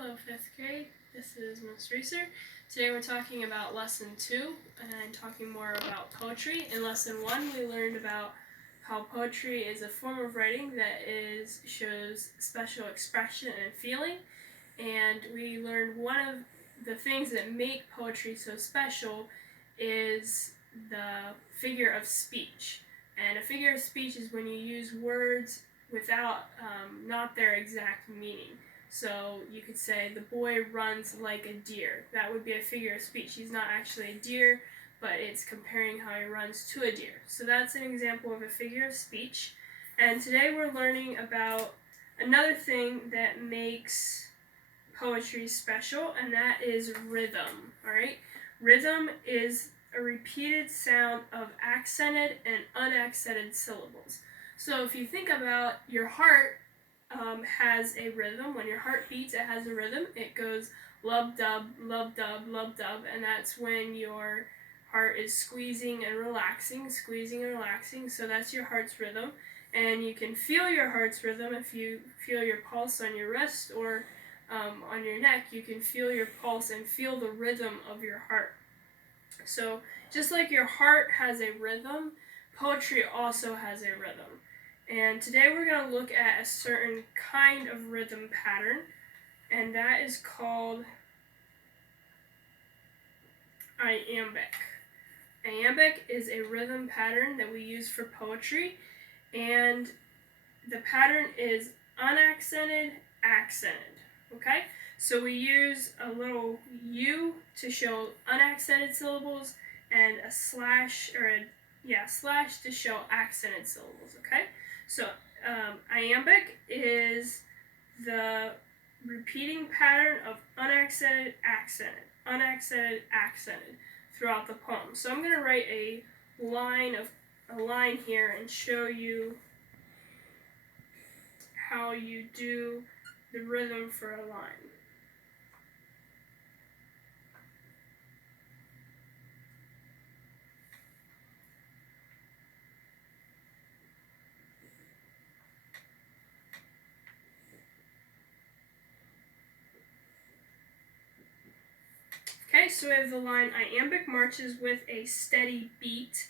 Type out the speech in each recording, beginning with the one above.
Hello 5th grade, this is Miss Reeser. Today we're talking about Lesson 2 and talking more about poetry. In Lesson 1 we learned about how poetry is a form of writing that shows special expression and feeling, and we learned one of the things that make poetry so special is the figure of speech. And a figure of speech is when you use words without not their exact meaning. So you could say, the boy runs like a deer. That would be a figure of speech. He's not actually a deer, but it's comparing how he runs to a deer. So that's an example of a figure of speech. And today we're learning about another thing that makes poetry special, and that is rhythm. Alright? Rhythm is a repeated sound of accented and unaccented syllables. So if you think about your heart, has a rhythm. When your heart beats, it has a rhythm. It goes lub-dub, lub-dub, lub-dub, and that's when your heart is squeezing and relaxing, so that's your heart's rhythm. And you can feel your heart's rhythm if you feel your pulse on your wrist or on your neck. You can feel your pulse and feel the rhythm of your heart. So just like your heart has a rhythm, poetry also has a rhythm. And today we're going to look at a certain kind of rhythm pattern, and that is called Iambic. Iambic is a rhythm pattern that we use for poetry, and the pattern is unaccented, accented. Okay? So we use a little U to show unaccented syllables and a slash to show accented syllables. Okay? So iambic is the repeating pattern of unaccented, accented throughout the poem. So I'm going to write a line here and show you how you do the rhythm for a line. Okay, so we have the line, iambic marches with a steady beat.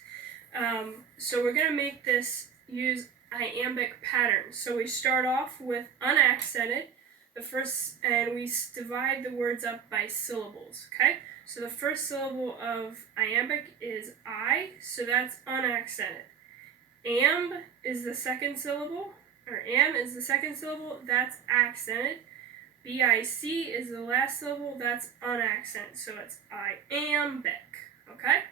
So we're going to make this use iambic pattern. So we start off with unaccented, and we divide the words up by syllables. Okay, so the first syllable of iambic is I, so that's unaccented. Am is the second syllable, that's accented. B-I-C is the last syllable, that's unaccented, so it's iambic, okay?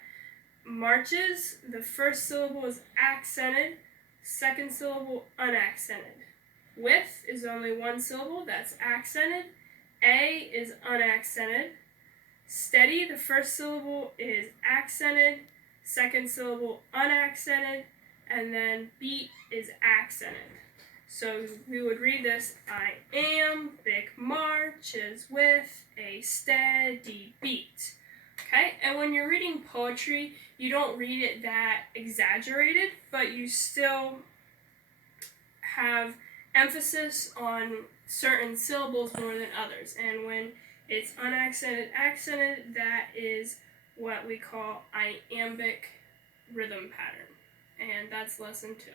Marches, the first syllable is accented, second syllable unaccented. With is only one syllable, that's accented. A is unaccented. Steady, the first syllable is accented, second syllable unaccented, and then beat is accented. So we would read this, iambic marches with a steady beat. Okay, and when you're reading poetry, you don't read it that exaggerated, but you still have emphasis on certain syllables more than others. And when it's unaccented, accented, that is what we call iambic rhythm pattern. And that's lesson 2.